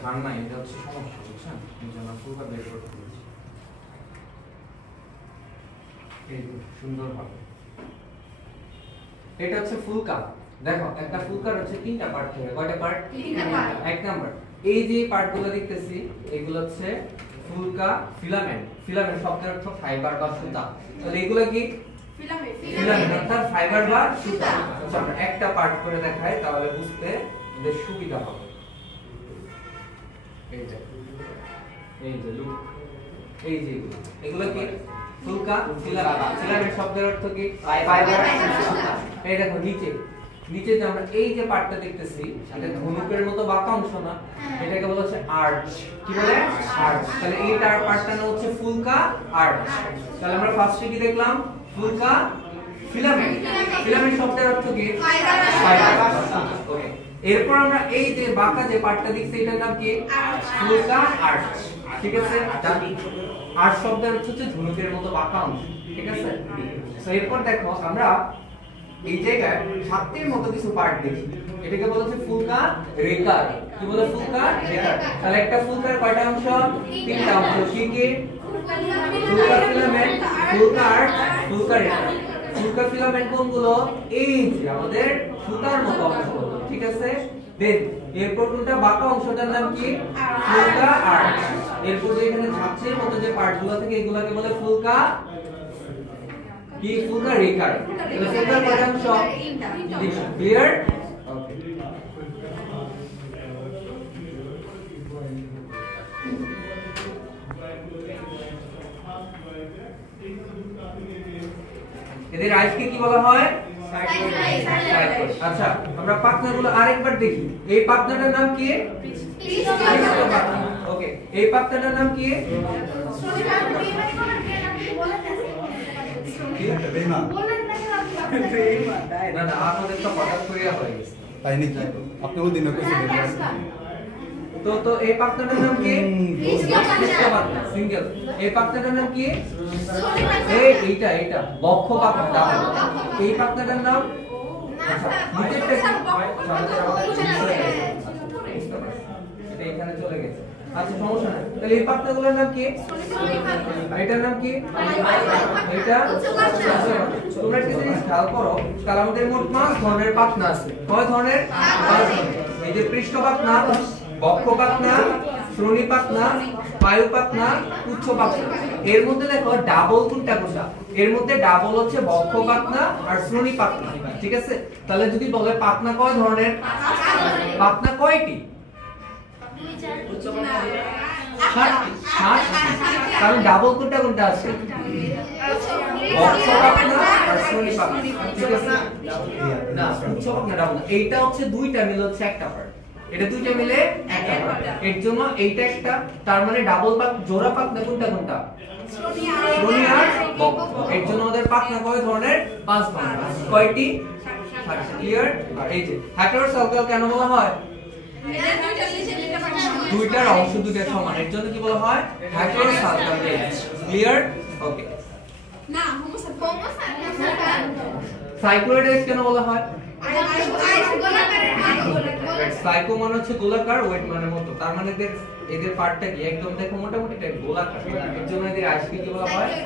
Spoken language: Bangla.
ধার নাই, এটা হচ্ছে সমস্যা, বুঝছেন? এই জন্য ফুলকা বের করতে বলছি। এই সুন্দর হবে। এটা হচ্ছে ফুলকা। দেখো একটা ফুলকার হচ্ছে তিনটা পার্ট থাকে। কয়টা পার্ট? তিনটা পার্ট। এক নাম্বার এই যে পার্টগুলো দেখতেছি এগুলো হচ্ছে ফুলকা ফিলামেন্ট। ফিলামেন্ট শব্দের অর্থ ফাইবার বা সুতা। তাহলে এগুলো কি? ফিলামেন্ট অর্থাৎ ফাইবার বা সুতা। আচ্ছা আমরা একটা পার্ট করে দেখাই তাহলে বুঝতে বেশ সুবিধা হবে। এই যে লুক, এই যে এগুলো কি? ফুলকা ফিলামেন্ট। ফিলামেন্ট শব্দের অর্থ কি? ফাইবার বা সুতা। এই দেখো নিচে যে আমরা এই যে পার্টটা দেখতেছি এটা ধনুকের মতো বাঁকা অংশ না, এটাকে বলা হচ্ছে আর্চ। কি বলে? আর্চ। তাহলে এই পার্টটা নাম হচ্ছে ফুলকা আর্চ। তাহলে আমরা ফার্স্টে কি দেখলাম? ফুলকা ফিলামেন্ট। ফিলামেন্ট শব্দের অর্থ কি? ফাইবার। ওকে, এরপর আমরা এই যে বাঁকা যে পার্টটা দেখছি এটার নাম কি? ফুলকা আর্চ। ঠিক আছে? আর্চ শব্দের অর্থ হচ্ছে ধনুকের মতো বাঁকা অংশ। ঠিক আছে? তো এরপর দেখো আমরা এই জায়গায় ছাত্রের মতো কিছু পার্ট দেখি, এটাকে বলা হচ্ছে ফুলকা রেকার। কি বলে? ফুলকা রেকার। তাহলে একটা ফুলকার কয়টা অংশ? তিনটা অংশ। কি কি? ফুলকা ফিলামেন্ট, ফুলকা আর্চ, ফুলকা রেকার। ফুলকা ফিলামেন্ট কোনগুলো? এই যে আমাদের সুতার মতো অংশগুলো। ঠিক আছে? দেন এরপর কোনটা বাঁকা অংশটার নাম কি? ফুলকা আর্চ। এরপর যে এখানে ছাত্রের মতো যে পার্টগুলো থাকে এগুলোকে বলে ফুলকা কি? ফুলকা রেকার। তাহলে ফুলকার কয়টা অংশ? ক্লিয়ার? ওকে, এদের আইসকে কি বলা হয়? সাইক্লোইড। আচ্ছা আমরা পাতনাগুলো আরেকবার দেখি। এই পাতনাটার নাম কি? ওকে, এই পাতনাটার নাম কি? না না আমাদের তো হঠাৎ করিয়া হয়ে গেছে। তাই নাকি? আপনি ওই দিন তো এই পাতনাটার নাম কি? সিঙ্গেল। এই পাতনাটার নাম কি? এইটা বক্ষ পাতনা। এই পাতনাটার নাম এটা এখানে চলে গেছে। আচ্ছা সমস্যা নাই। তাহলে এই পাতনাগুলোর নাম কি? এটার নাম কি? এটা তোমরা একটা জিনিস খেয়াল করো, তাহলে আমাদের মোট 5 ধরনের পাতনা আছে। কয় ধরনের? 5 ধরনের। এই যে পৃষ্ঠ পাতনা, বক্ষ পাতনা, শ্রোণী পাতনা, বায়ু পাতনা, উচ্চ পাতনা। এর মধ্যে দেখো ডাবল কোনটা কোনটা? এর মধ্যে ডাবল হচ্ছে বক্ষ পাতনা আর শ্রোণী পাতনা। ঠিক আছে? তাহলে যদি বলে পাতনা কয় ধরনের? পাতনা কয়টি? কারণ ডাবল কোনটা কোনটা আছে? বক্ষ পাতনা আর শ্রোণী পাতনা। ঠিক আছে? না উচ্চ পাতনা ডাবল। এইটা হচ্ছে দুইটা মিলে হচ্ছে একটা পার্ট। এটা দুইটা মিলে একটা পার্ট। এর জন্য এইটা একটা, তার মানে ডাবল পাত জোড়া পাতনা কোনটা কোনটা? শ্রোণী আর বক্ষ। এর জন্য আমাদের পাতনা কয় ধরনের? 5 ধরনের। কয়টি? 7টি। ক্লিয়ার? আর এই যে হেটেরোসাইকেল কেন বলা হয়? দুইটার অংশ দুইটা সমান, এর জন্য কি বলা হয়? হেটেরোসাইকেল। ক্লিয়ার? ওকে, না সাইক্লোয়েডাইজ কেন বলা হয়? সাইকো মানে হচ্ছে গোলাকার, ওয়েট মানে মতো। তার মানে এদের পার্টটা কি একদম দেখো মোটামুটি গোলাকার। এর জন্য এদের আইসকে কি বলা হয়?